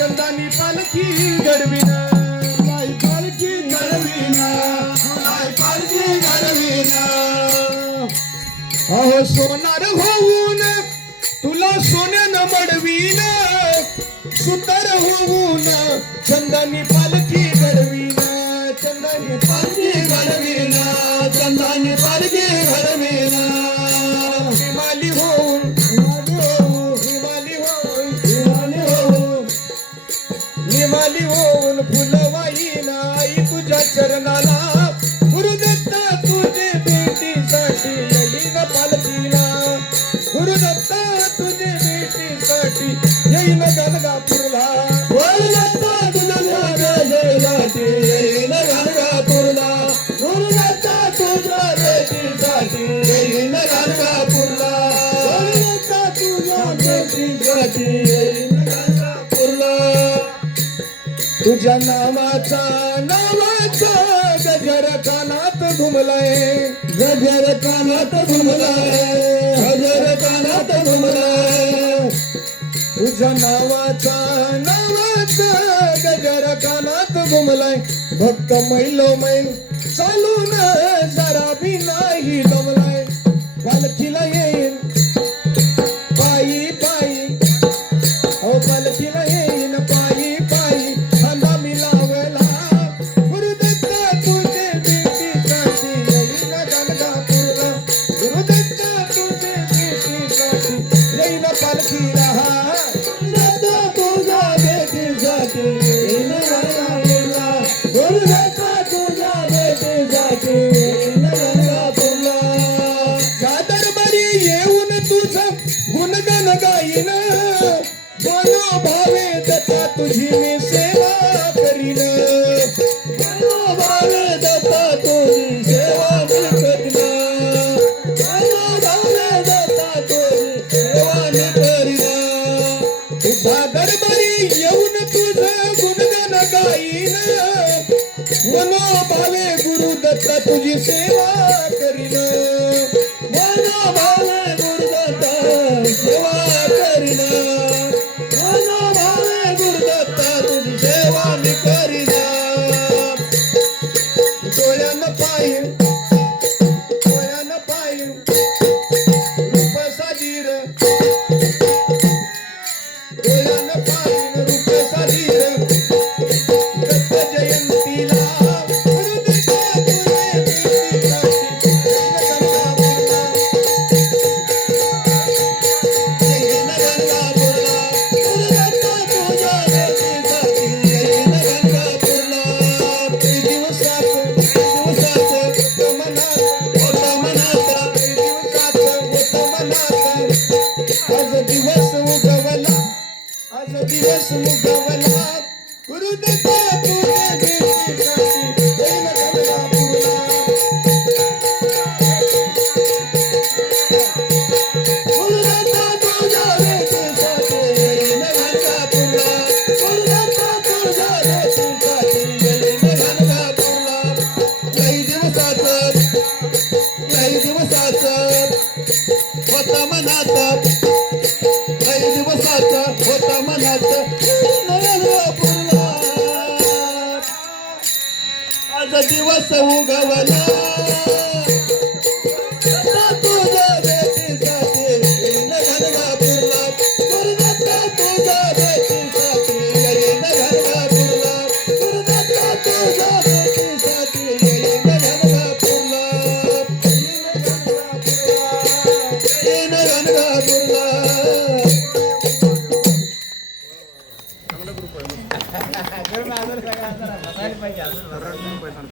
चंदानी पालखी घडविन माई पालखी घडविन माई पालखी घडविन अहो सोनार होऊन तुला सोन्यानं मडवीन सुतार होऊन चंदानी पालखी घडवीन चंदानी पालखी घडविन चंदानी पालखी घडविन हिमाली होऊन निमाली होऊन फुलवाईन आई तुझ्या चरणाला गुरुदत्ता तुझे भेटीसाठी येईन पालखीला गुरुदत्ता तुझे भेटीसाठी येईन गणगापूरला गुरुदत्ता तुझ्या भेटीसाठी येईन गणगापूरला गुरुदत्ता तुझ्या भेटीसाठी येईन गणगापूरला गुरुदत्ता तुझ्या भेटीसाठी येईन गणगापूरला तुझ्या नावाचा गजर कानात घुमलाय गजर कानात घुमलाय गजर कानात घुमलाय तुझ्या नावाचा गजर कानात घुमलाय भक्त मैलोमैल चालून जरा भी नाही दमलाय पालखीला येईन पायी पायी अहो पालखीला येईन पायी पायी खांदा मी लावला गुरुदत्ता तुझे भेटीसाठी येईन गणगापूरला गुरुदत्ता तुझे भेटीसाठी येईन पालखीला गुरुदत्ता तुझ्या भेटीसाठी येईन गणगापूरला गुरुदत्ता तुझ्या भेटीसाठी येईन गणगापूरला या दरबारी येऊन तुझं गुणगान गाईन बोलो भावे दत्ता तुझी मी सेवा करीन भावे दत्ता तुझी सेवा मी करीन भावे दत्ता तुझी सेवा मी करीन तुझ्या दरबारी येऊन तुझं गुणगान गाईन बोलो भावे गुरु दत्ता तुझी सेवा करीन भावे गुरुदत्ता सेवा करीन भावे गुरुदत्ता तुझी सेवा मी करीन डोळ्यानं पाहिन रूप साधीर डोळ्यानं पाहिन रूप साधीर दत्त जयंतीला गुरुदत्ता तुझे भेटीसाठी येईन गणगापूरला गुरुदत्ता तुझ्या भेटीसाठी येईन गणगापूरला दिवसात होतं मनात होता मनाचा आज दिवस उगवला गुरुदत्ता तुझे भेटीसाठी येईन गणगापूरला गुरुदत्ता तुझ्या भेटीसाठी येईन गणगापूरला गुरुदत्ता तुझ्या भेटीसाठी येईन गणगापूरला काही दिवसाचं होता मनात काही दिवसाचं होता मनात गणगापूरला आज दिवस उगवला तुझ्या भेटीसाठी येईन गणगापूरला गुरुदत्ता तुझ्या भेटीसाठी येईन गणगापूरला गुरुदत्ता तुझ्या भेटीसाठी येईन गणगापूरला येईन गणगापूरला